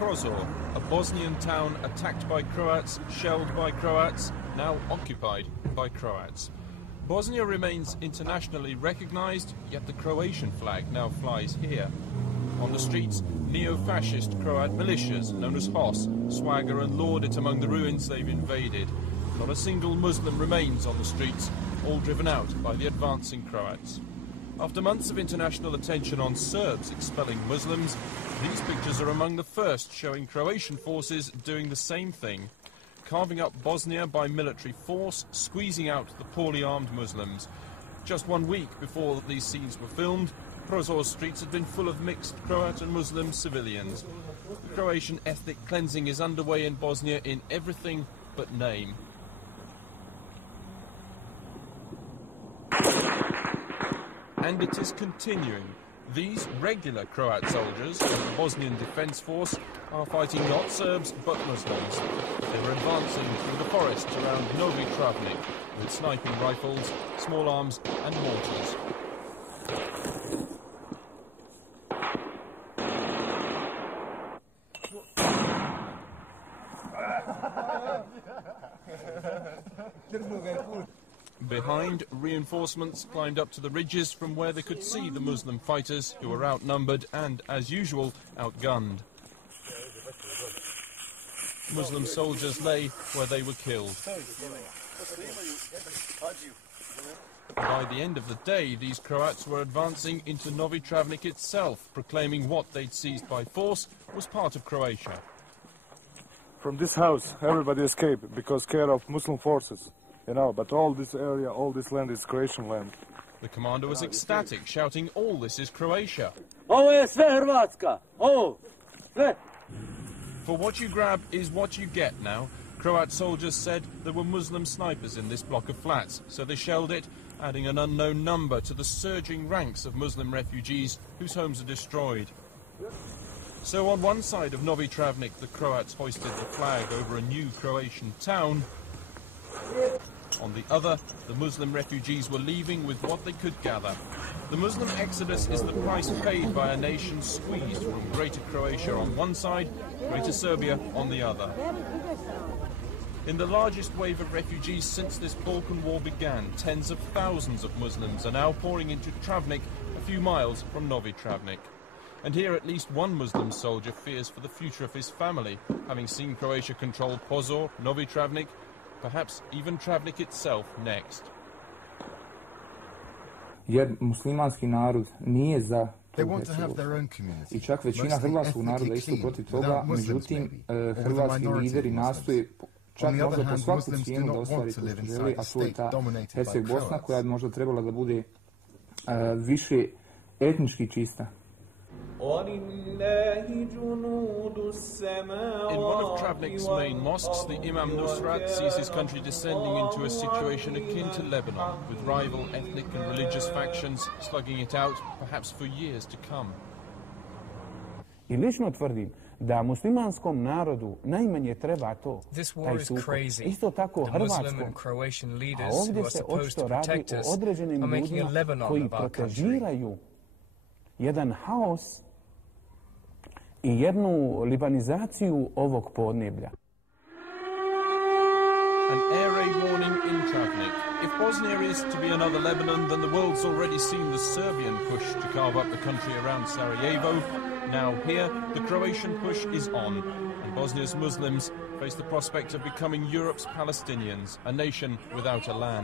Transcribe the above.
Prozor, a Bosnian town attacked by Croats, shelled by Croats, now occupied by Croats. Bosnia remains internationally recognized, yet the Croatian flag now flies here. On the streets, neo-fascist Croat militias, known as HOS, swagger and laud it among the ruins they've invaded. Not a single Muslim remains on the streets, all driven out by the advancing Croats. After months of international attention on Serbs expelling Muslims, these pictures are among the first showing Croatian forces doing the same thing, carving up Bosnia by military force, squeezing out the poorly armed Muslims. Just 1 week before these scenes were filmed, Prozor's streets had been full of mixed Croat and Muslim civilians. The Croatian ethnic cleansing is underway in Bosnia in everything but name. And it is continuing. These regular Croat soldiers of the Bosnian Defence Force are fighting not Serbs but Muslims. They were advancing through the forests around Novi Travnik with sniping rifles, small arms and mortars. Behind, reinforcements climbed up to the ridges from where they could see the Muslim fighters who were outnumbered and, as usual, outgunned. Muslim soldiers lay where they were killed. By the end of the day, these Croats were advancing into Novi Travnik itself, proclaiming what they'd seized by force was part of Croatia. From this house, everybody escaped because care of Muslim forces. You know, but all this area, all this land is Croatian land. The commander was ecstatic, shouting, "All this is Croatia." Ovo je sve Hrvatska. Ovo, sve. For what you grab is what you get now. Croat soldiers said there were Muslim snipers in this block of flats, so they shelled it, adding an unknown number to the surging ranks of Muslim refugees whose homes are destroyed. So on one side of Novi Travnik, the Croats hoisted the flag over a new Croatian town. On the other, the Muslim refugees were leaving with what they could gather. The Muslim exodus is the price paid by a nation squeezed from Greater Croatia on one side, Greater Serbia on the other. In the largest wave of refugees since this Balkan War began, tens of thousands of Muslims are now pouring into Travnik, a few miles from Novi Travnik. And here at least one Muslim soldier fears for the future of his family, having seen Croatia control Prozor, Novi Travnik, perhaps even Travnik itself next. Jer muslimanski narod nije za They want to have their own community. I čak većina hrvatskog naroda isto protiv toga, međutim hrvatski lideri nastoje čak možda po svaku cijenu da ostvari to što želi, a to je ta Herceg-Bosna koja bi možda trebala da bude više etnički čista. In one of Travnik's main mosques, the Imam Nusrat sees his country descending into a situation akin to Lebanon, with rival ethnic and religious factions slugging it out, perhaps for years to come. I lično tvrdim da muslimanskom narodu najmanje treba to, taj sukob. Isto tako hrvatskom. A ovdje se očito radi o određenim ljudima koji protežiraju jedan haos i jednu libanizaciju ovog podneblja. An air raid warning in Travnik. If Bosnia is to be another Lebanon, then the world's already seen the Serbian push to carve up the country around Sarajevo. Now here, the Croatian push is on, and Bosnia's Muslims face the prospect of becoming Europe's Palestinians, a nation without a land.